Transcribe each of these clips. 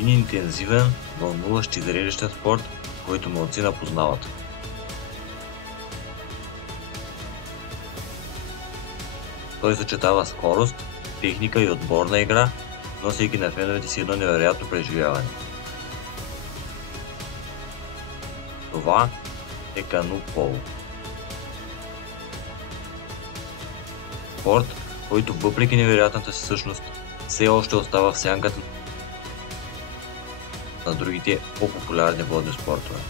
Един интензивен, вълнуващ и зрелищен спорт, който малцина познават. Той съчетава скорост, техника и отборна игра, носейки на феновете си едно невероятно преживяване. Това е кану поло. Спорт, който въпреки невероятната си същност, все още остава в сянката на другите по-популярни водни спортове.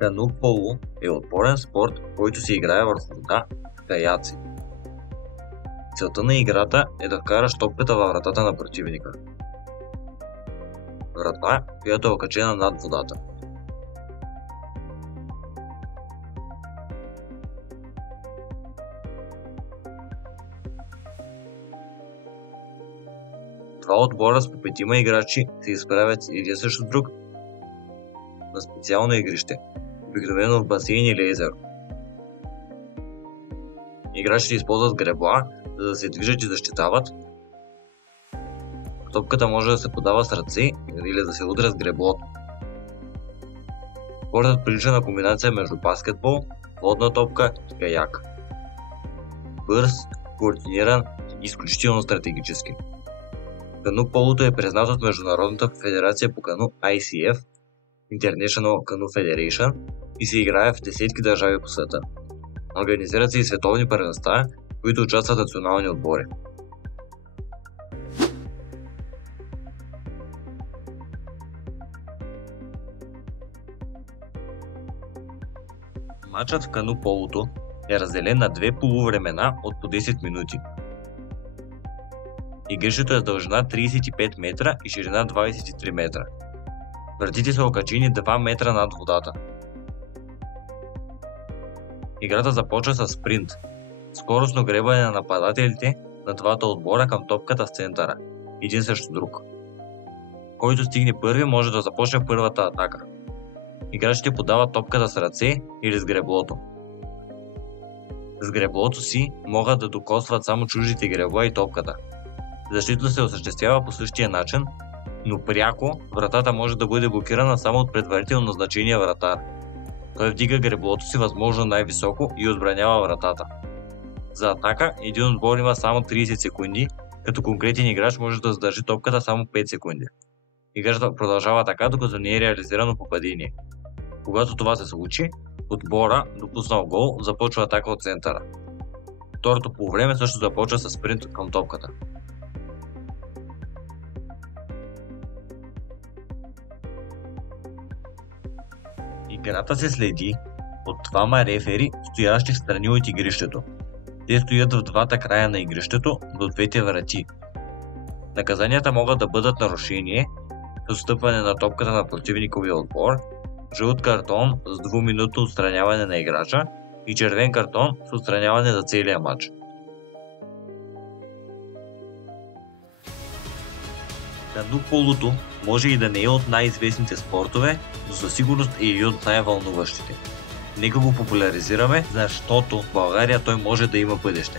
Кану поло е отборен спорт, който се играе върху вода в каяци. Целта на играта е да вкараш топката във вратата на противника. Врата, която е окачена над водата. Два отбора с по 5 играчи се изправят един срещу друг на специално игрище, обикновено в басейн или езеро. Играчите използват гребла, за да се движат и защитават. Топката може да се подава с ръце или да се удря с греблото. Спортът прилича на комбинация между баскетбол, водна топка и каяк. Бърз, координиран и изключително стратегически. Кану полото е признат от Международната федерация по кану ICF, International Canoe Federation, и се играе в десетки държави по света. Организират се и световни първенства, в които участват национални отбори. Мачът в кану полото е разделен на две полувремена от по 10 минути. Игрището е с дължина 35 метра и ширина 23 метра. Вратите са окачени 2 метра над водата. Играта започва с спринт, скоростно гребане на нападателите на двата отбора към топката в центъра, един срещу друг. Който стигне първи, може да започне първата атака. Играчите подават топката с ръце или с греблото. С греблото си могат да докосват само чуждите гребла и топката. Защитата се осъществява по същия начин, но пряко вратата може да бъде блокирана само от предварително назначения вратар. Той вдига греблото си възможно най-високо и отбранява вратата. За атака един отбор има само 30 секунди, като конкретен играч може да задържи топката само 5 секунди. Играта продължава така, докато не е реализирано попадение. Когато това се случи, отбора, допуснал гол, започва атака от центъра. Второто полувреме също започва с спринт към топката. Играта се следи от двама рефери, стоящи в страни от игрището. Те стоят в двата края на игрището до двете врати. Наказанията могат да бъдат нарушение, отстъпване на топката на противниковия отбор, жълт картон с 2-минутно отстраняване на играча и червен картон с отстраняване за целия матч. Кану полото може и да не е от най-известните спортове, но със сигурност е и от най-вълнуващите. Нека го популяризираме, защото в България той може да има бъдеще.